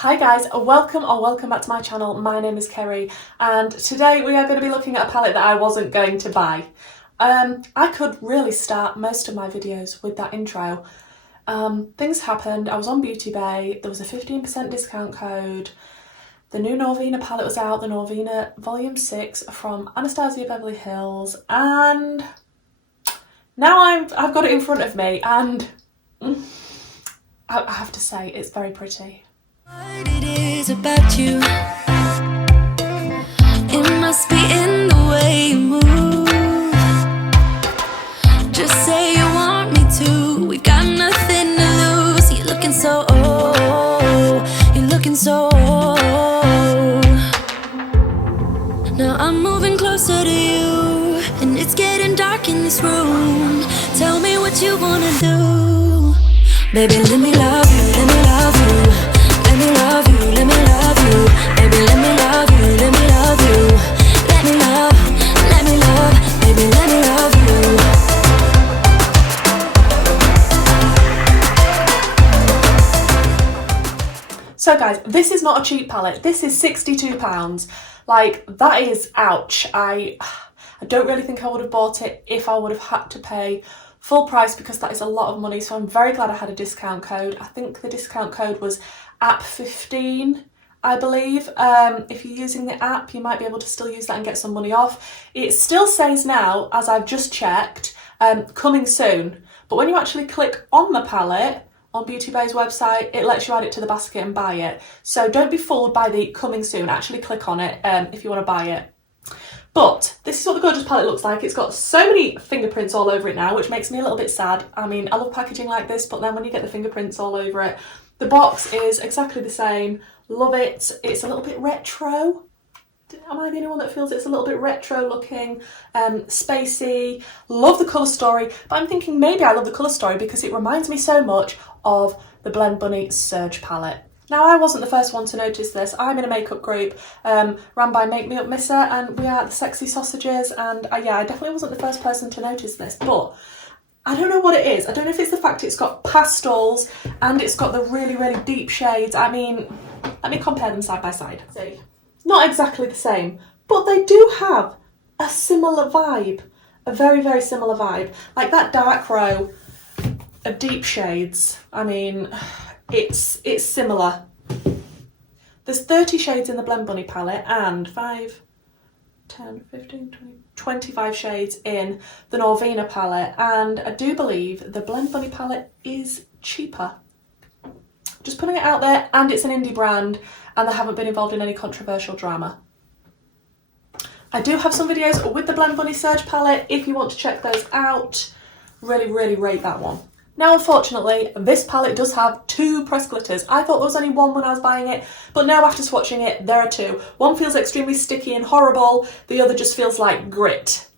Hi guys, welcome back to my channel. My name is Kerry and today we are going to be looking at a palette that I wasn't going to buy. I could really start most of my videos with that intro. Things happened, I was on Beauty Bay, there was a 15% discount code, the new Norvina palette was out, the Norvina Volume 6 from Anastasia Beverly Hills, and now I've got it in front of me and I have to say it's very pretty. What it is about you, it must be in the way you move. Just say you want me to, we've got nothing to lose. You're looking so old, you're looking so old. Now I'm moving closer to you, and it's getting dark in this room. Tell me what you wanna do. Baby, let me love you, let me love you. Let me love you, let me love you. Baby, let me love you, let me love you. Let me love, baby, let me love you. So guys, this is not a cheap palette. This is £62. Like, that is ouch. I don't really think I would have bought it if I would have had to pay full price, because that is a lot of money. So I'm very glad I had a discount code. I think the discount code was app15, I believe. If you're using the app, you might be able to still use that and get some money off. It still says now, as I've just checked, coming soon. But when you actually click on the palette on Beauty Bay's website, it lets you add it to the basket and buy it. So don't be fooled by the coming soon. Actually click on it if you want to buy it. But this is what the gorgeous palette looks like. It's got so many fingerprints all over it now, which makes me a little bit sad. I mean, I love packaging like this, but then when you get the fingerprints all over it, the box is exactly the same. Love it. It's a little bit retro. Am I the only one that feels it's a little bit retro looking, spacey? Love the colour story, but I'm thinking maybe I love the colour story because it reminds me so much of the Blend Bunny Surge palette. Now, I wasn't the first one to notice this. I'm in a makeup group run by Make Me Up Misser, and we are the Sexy Sausages, and yeah, I definitely wasn't the first person to notice this, but I don't know what it is. I don't know if it's the fact it's got pastels and it's got the really, really deep shades. I mean, let me compare them side by side. See, not exactly the same, but they do have a similar vibe, a very, very similar vibe. Like that dark row of deep shades. I mean, it's similar. There's 30 shades in the Blend Bunny palette and 5, 10, 15, 20, 25 shades in the Norvina palette, and I do believe the Blend Bunny palette is cheaper. Just putting it out there, and it's an indie brand and they haven't been involved in any controversial drama. I do have some videos with the Blend Bunny Surge palette if you want to check those out. Really, really rate that one. Now, unfortunately, this palette does have 2 press glitters. I thought there was only one when I was buying it, but now after swatching it, there are 2. One feels extremely sticky and horrible, the other just feels like grit.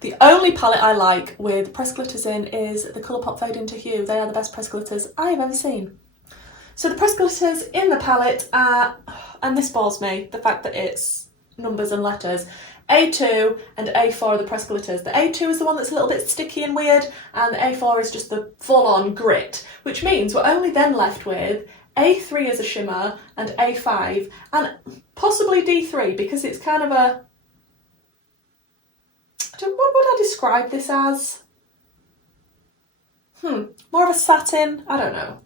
The only palette I like with press glitters in is the Colourpop Fade Into Hue. They are the best press glitters I have ever seen. So the press glitters in the palette are, and this bores me, the fact that it's numbers and letters, A2 and A4 are the press glitters. The A2 is the one that's a little bit sticky and weird, and the A4 is just the full-on grit, which means we're only then left with A3 as a shimmer and A5 and possibly D3, because it's kind of a, what would I describe this as? More of a satin, I don't know.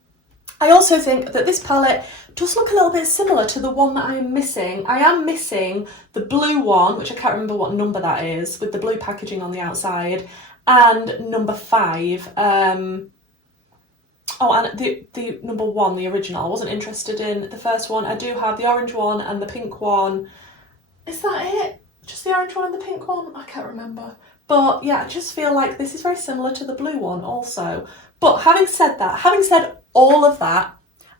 I also think that this palette does look a little bit similar to the one that I am missing. I am missing the blue one, which I can't remember what number that is, with the blue packaging on the outside, and number 5. And the number 1, the original. I wasn't interested in the first one. I do have the orange one and the pink one. Is that it? Just the orange one and the pink one? I can't remember. But yeah, I just feel like this is very similar to the blue one also. But having said that, having said all of that,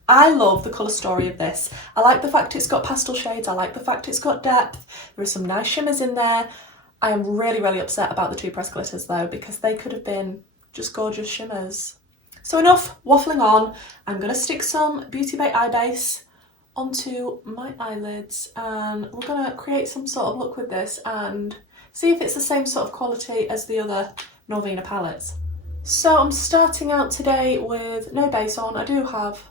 I love the colour story of this. I like the fact it's got pastel shades. I like the fact it's got depth. There are some nice shimmers in there. I am really, really upset about the 2 press glitters though, because they could have been just gorgeous shimmers. So enough waffling on. I'm going to stick some Beauty Bay eye base onto my eyelids, and we're going to create some sort of look with this and see if it's the same sort of quality as the other Norvina palettes. So I'm starting out today with no base on. I do have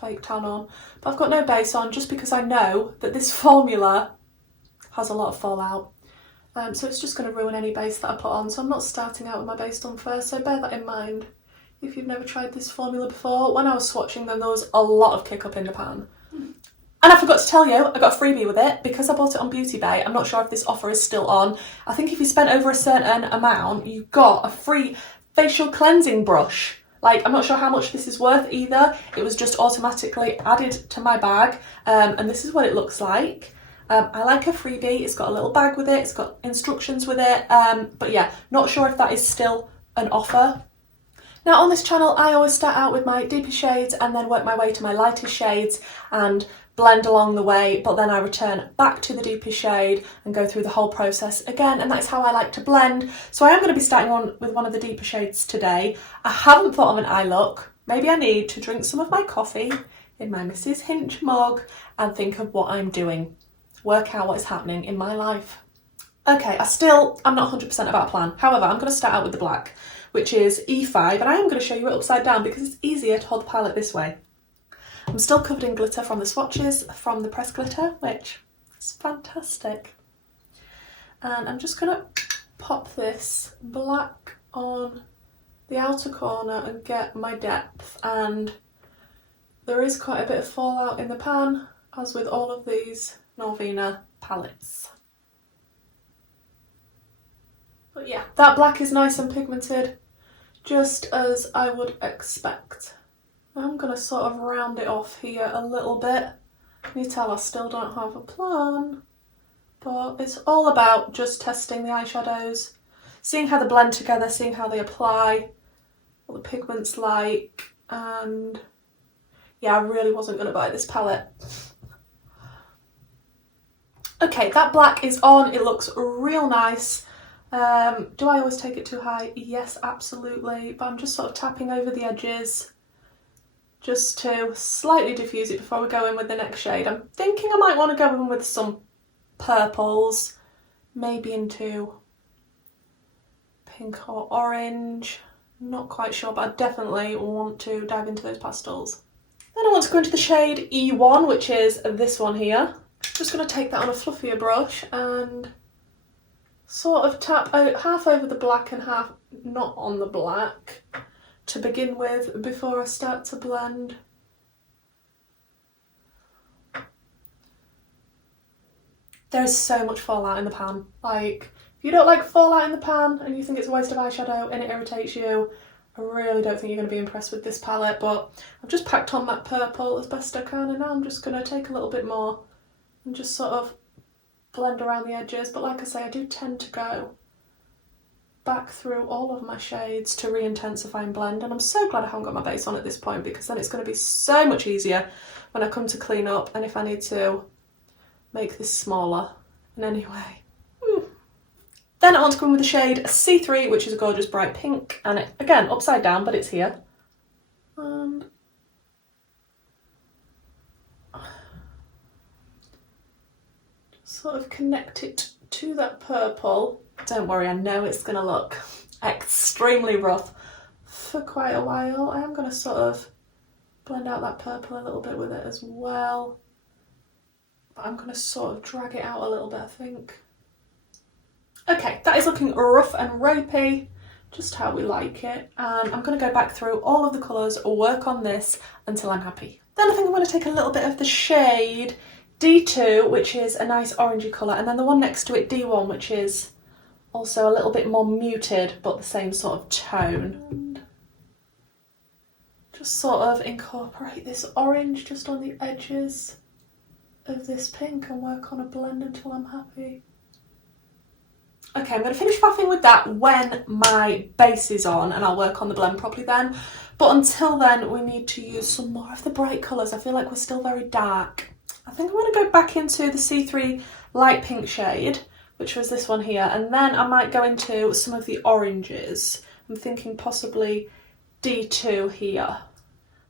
fake tan on. But I've got no base on just because I know that this formula has a lot of fallout. So it's just going to ruin any base that I put on. So I'm not starting out with my base on first, so bear that in mind. If you've never tried this formula before, when I was swatching them, there was a lot of kick up in the pan. And I forgot to tell you, I got a freebie with it because I bought it on Beauty Bay. I'm not sure if this offer is still on. I think if you spent over a certain amount, you got a free facial cleansing brush. Like, I'm not sure how much this is worth either. It was just automatically added to my bag, and this is what it looks like. I like a freebie. It's got a little bag with it. It's got instructions with it. But yeah, not sure if that is still an offer. Now on this channel, I always start out with my deepest shades and then work my way to my lightest shades and blend along the way, but then I return back to the deepest shade and go through the whole process again, and that's how I like to blend. So I am going to be starting on with one of the deeper shades today. I haven't thought of an eye look. Maybe I need to drink some of my coffee in my Mrs. Hinch mug and think of what I'm doing. Work out what is happening in my life. Okay, I'm not 100% about a plan. However, I'm going to start out with the black, which is E5, and I am going to show you it upside down because it's easier to hold the palette this way. I'm still covered in glitter from the swatches, from the press glitter, which is fantastic. And I'm just going to pop this black on the outer corner and get my depth. And there is quite a bit of fallout in the pan, as with all of these Norvina palettes. But yeah, that black is nice and pigmented, just as I would expect. I'm going to sort of round it off here a little bit. Can you tell I still don't have a plan? But it's all about just testing the eyeshadows, seeing how they blend together, seeing how they apply, what the pigment's like, and yeah, I really wasn't going to buy this palette. Okay, that black is on. It looks real nice. Do I always take it too high? Yes, absolutely. But I'm just sort of tapping over the edges just to slightly diffuse it before we go in with the next shade. I'm thinking I might want to go in with some purples, maybe into pink or orange. Not quite sure, but I definitely want to dive into those pastels. Then I want to go into the shade E1, which is this one here. Just going to take that on a fluffier brush and sort of tap out half over the black and half not on the black to begin with before I start to blend. There is so much fallout in the pan. Like, if you don't like fallout in the pan and you think it's a waste of eyeshadow and it irritates you, I really don't think you're going to be impressed with this palette. But I've just packed on that purple as best I can, and now I'm just going to take a little bit more and just sort of blend around the edges. But like I say, I do tend to go back through all of my shades to re-intensify and blend, and I'm so glad I haven't got my base on at this point, because then it's going to be so much easier when I come to clean up and if I need to make this smaller in any way. Then I want to come in with the shade C3, which is a gorgeous bright pink, and it, again, upside down, but it's here. And sort of connect it to that purple. Don't worry, I know it's going to look extremely rough for quite a while. I am going to sort of blend out that purple a little bit with it as well. But I'm going to sort of drag it out a little bit, I think. Okay, that is looking rough and rapey, just how we like it. And I'm going to go back through all of the colours, work on this until I'm happy. Then I think I'm going to take a little bit of the shade D2, which is a nice orangey colour, and then the one next to it, D1, which is also a little bit more muted, but the same sort of tone. And just sort of incorporate this orange just on the edges of this pink and work on a blend until I'm happy. Okay, I'm going to finish buffing with that when my base is on, and I'll work on the blend properly then. But until then, we need to use some more of the bright colours. I feel like we're still very dark. I think I'm going to go back into the C3 light pink shade, which was this one here, and then I might go into some of the oranges. I'm thinking possibly D2 here.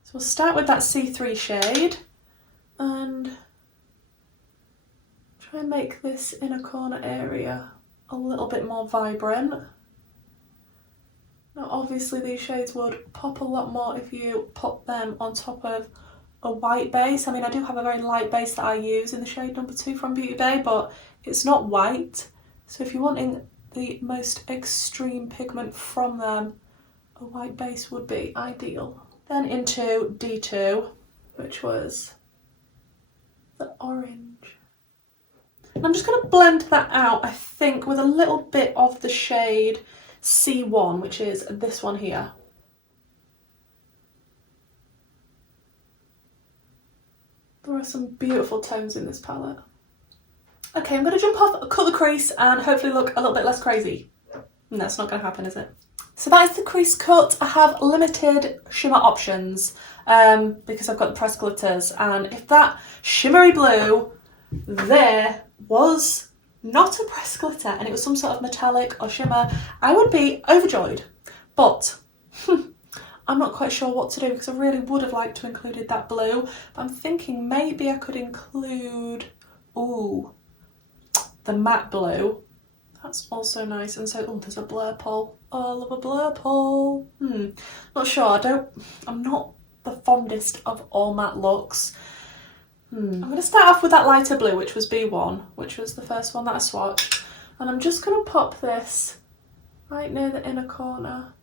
So we'll start with that C3 shade and try and make this inner corner area a little bit more vibrant. Now obviously these shades would pop a lot more if you put them on top of a white base. I mean, I do have a very light base that I use in the shade number 2 from Beauty Bay, but it's not white. So if you're wanting the most extreme pigment from them, a white base would be ideal. Then into D2, which was the orange. And I'm just going to blend that out, I think, with a little bit of the shade C1, which is this one here. There are some beautiful tones in this palette. Okay, I'm going to jump off, cut the crease, and hopefully look a little bit less crazy. And that's not going to happen, is it? So that is the crease cut. I have limited shimmer options because I've got the pressed glitters, and if that shimmery blue there was not a pressed glitter and it was some sort of metallic or shimmer, I would be overjoyed. But I'm not quite sure what to do because I really would have liked to included that blue, but I'm thinking maybe I could include, ooh, the matte blue. That's also nice. And so, oh, there's a blur pole. Oh, I love a blur pole. Not sure. I'm not the fondest of all matte looks. I'm going to start off with that lighter blue, which was B1, which was the first one that I swatched. And I'm just going to pop this right near the inner corner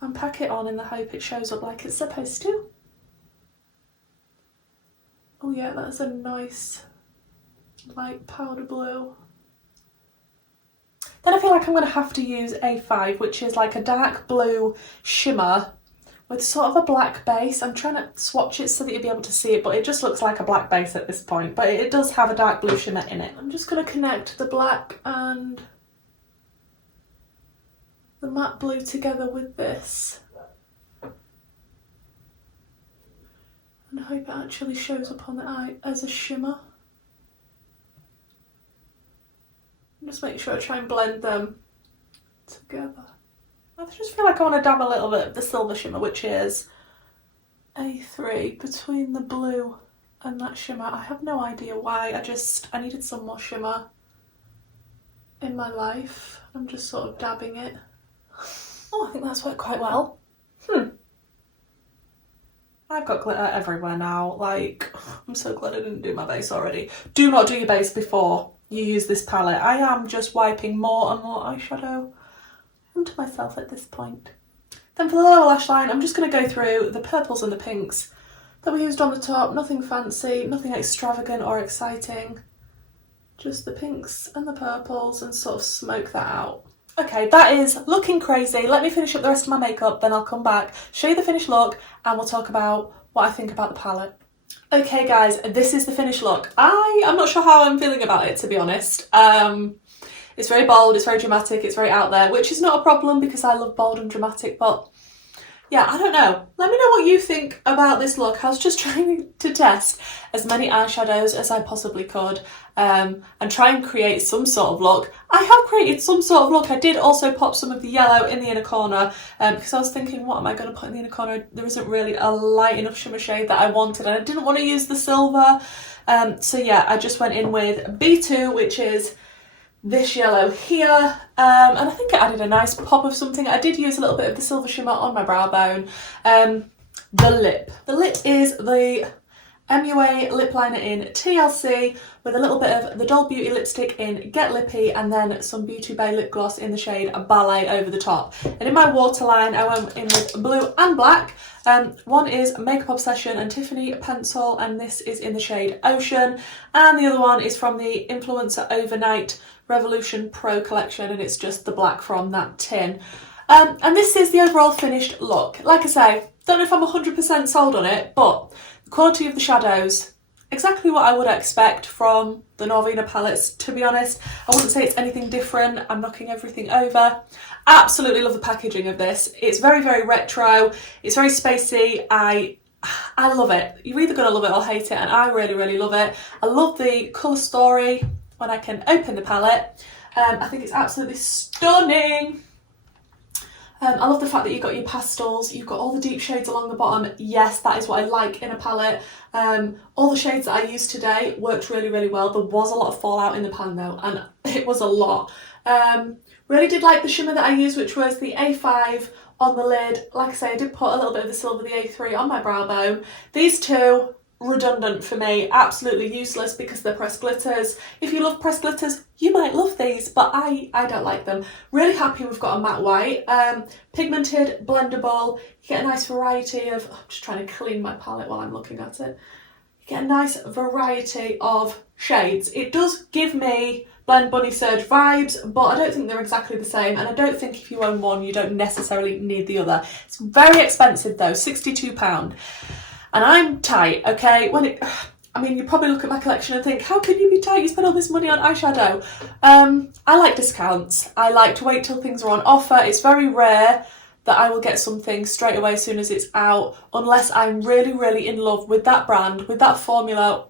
and pack it on in the hope it shows up like it's supposed to. Oh yeah, that's a nice light powder blue. Then I feel like I'm going to have to use A5, which is like a dark blue shimmer with sort of a black base. I'm trying to swatch it so that you'll be able to see it, but it just looks like a black base at this point. But it does have a dark blue shimmer in it. I'm just going to connect the black and the matte blue together with this. And I hope it actually shows up on the eye as a shimmer. Just make sure I try and blend them together. I just feel like I want to dab a little bit of the silver shimmer, which is A3, between the blue and that shimmer. I have no idea why, I needed some more shimmer in my life. I'm just sort of dabbing it. Oh, I think that's worked quite well. I've got glitter everywhere now. Like, I'm so glad I didn't do my base already. Do not do your base before you use this palette. I am just wiping more and more eyeshadow onto myself at this point. Then for the lower lash line, I'm just going to go through the purples and the pinks that we used on the top. Nothing fancy, nothing extravagant or exciting. Just the pinks and the purples, and sort of smoke that out. Okay, that is looking crazy. Let me finish up the rest of my makeup, then I'll come back, show you the finished look, and we'll talk about what I think about the palette. Okay guys, this is the finished look. I'm not sure how I'm feeling about it, to be honest. It's very bold, it's very dramatic, it's very out there, which is not a problem because I love bold and dramatic, but yeah, I don't know. Let me know what you think about this look. I was just trying to test as many eyeshadows as I possibly could and try and create some sort of look. I have created some sort of look. I did also pop some of the yellow in the inner corner because I was thinking, what am I going to put in the inner corner? There isn't really a light enough shimmer shade that I wanted, and I didn't want to use the silver. So yeah, I just went in with B2, which is this yellow here, and I think it added a nice pop of something. I did use a little bit of the silver shimmer on my brow bone. The lip is the MUA lip liner in TLC with a little bit of the Doll Beauty lipstick in Get Lippy, and then some Beauty Bay lip gloss in the shade Ballet over the top. And in my waterline I went in with blue and black. One is Makeup Obsession and Tiffany pencil, and this is in the shade Ocean, and the other one is from the Influencer Overnight Revolution Pro collection, and it's just the black from that tin. And this is the overall finished look. Like I say, don't know if I'm 100% sold on it, but the quality of the shadows, exactly what I would expect from the Norvina palettes, to be honest. I wouldn't say it's anything different. I'm knocking everything over. Absolutely love the packaging of this. It's very, very retro. It's very spacey. I love it. You're either going to love it or hate it, and I really, really love it. I love the colour story when I can open the palette. I think it's absolutely stunning. I love the fact that you've got your pastels, you've got all the deep shades along the bottom. Yes, that is what I like in a palette. All the shades that I used today worked really, really well. There was a lot of fallout in the pan though, and it was a lot. Really did like the shimmer that I used, which was the A5 on the lid. Like I say, I did put a little bit of the Silver the A3 on my brow bone. These two, redundant for me, absolutely useless because they're pressed glitters. If you love pressed glitters, you might love these, but I don't like them. Really happy we've got a matte white, pigmented, blendable. You get a nice variety of, I'm just trying to clean my palette while I'm looking at it. You get a nice variety of shades. It does give me Blend Bunny Surge vibes, but I don't think they're exactly the same, and I don't think if you own one, you don't necessarily need the other. It's very expensive though, £62. And I'm tight, okay? I mean, you probably look at my collection and think, how can you be tight? You spend all this money on eyeshadow. I like discounts. I like to wait till things are on offer. It's very rare that I will get something straight away as soon as it's out, unless I'm really, really in love with that brand, with that formula.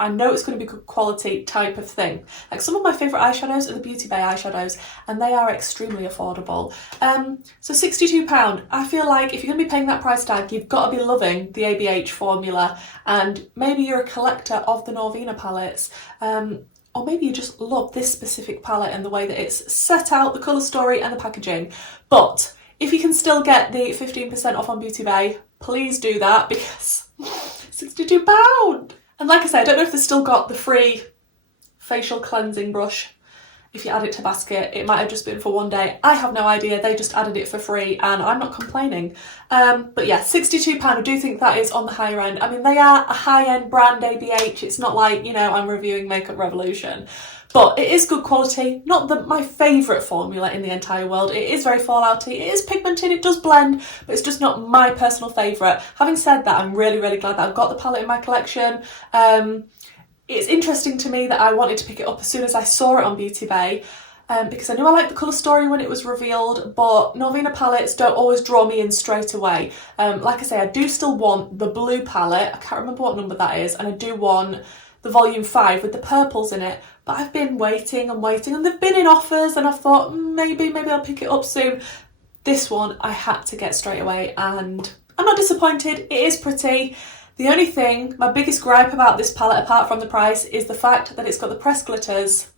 I know it's going to be good quality type of thing. Like some of my favourite eyeshadows are the Beauty Bay eyeshadows, and they are extremely affordable. So £62, I feel like if you're going to be paying that price tag, you've got to be loving the ABH formula, and maybe you're a collector of the Norvina palettes, or maybe you just love this specific palette and the way that it's set out, the colour story and the packaging. But if you can still get the 15% off on Beauty Bay, please do that, because £62. And like I say, I don't know if they've still got the free facial cleansing brush. If you add it to basket, it might have just been for one day. I have no idea. They just added it for free and I'm not complaining. But yeah, £62, I do think that is on the higher end. I mean, they are a high-end brand, ABH. It's not like, you know, I'm reviewing Makeup Revolution. But it is good quality. Not my favourite formula in the entire world. It is very fallouty. It is pigmented. It does blend, but it's just not my personal favourite. Having said that, I'm really, really glad that I've got the palette in my collection. It's interesting to me that I wanted to pick it up as soon as I saw it on Beauty Bay, because I knew I liked the colour story when it was revealed, but Norvina palettes don't always draw me in straight away. Like I say, I do still want the blue palette. I can't remember what number that is, and I do want the volume 5 with the purples in it, but I've been waiting and waiting, and they've been in offers, and I thought maybe I'll pick it up soon. This one I had to get straight away, and I'm not disappointed. It is pretty. The only thing, my biggest gripe about this palette, apart from the price, is the fact that it's got the pressed glitters,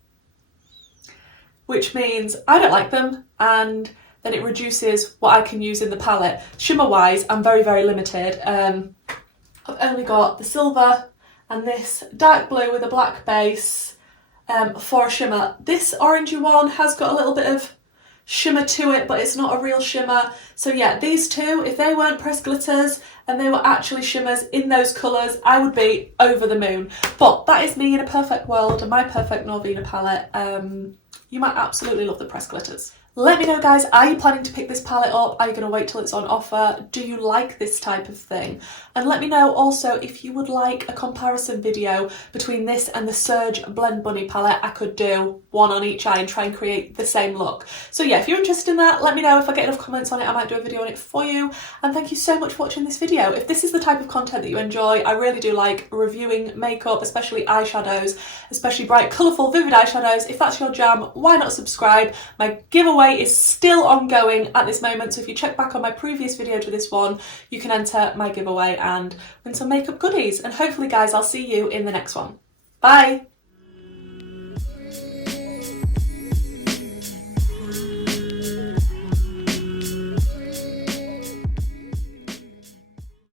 which means I don't like them, and then it reduces what I can use in the palette. Shimmer wise, I'm very, very limited. I've only got the silver and this dark blue with a black base for a shimmer. This orangey one has got a little bit of shimmer to it, but it's not a real shimmer. So yeah, these two, if they weren't pressed glitters and they were actually shimmers in those colours, I would be over the moon. But that is me in a perfect world and my perfect Norvina palette. You might absolutely love the pressed glitters. Let me know, guys, are you planning to pick this palette up? Are you going to wait till it's on offer? Do you like this type of thing? And let me know also if you would like a comparison video between this and the Surge Blend Bunny palette. I could do one on each eye and try and create the same look. So yeah, if you're interested in that, let me know. If I get enough comments on it, I might do a video on it for you. And thank you so much for watching this video. If this is the type of content that you enjoy, I really do like reviewing makeup, especially eyeshadows, especially bright, colourful, vivid eyeshadows. If that's your jam, why not subscribe? My giveaway is still ongoing at this moment, so if you check back on my previous video to this one, you can enter my giveaway and win some makeup goodies. And hopefully, guys, I'll see you in the next one. Bye!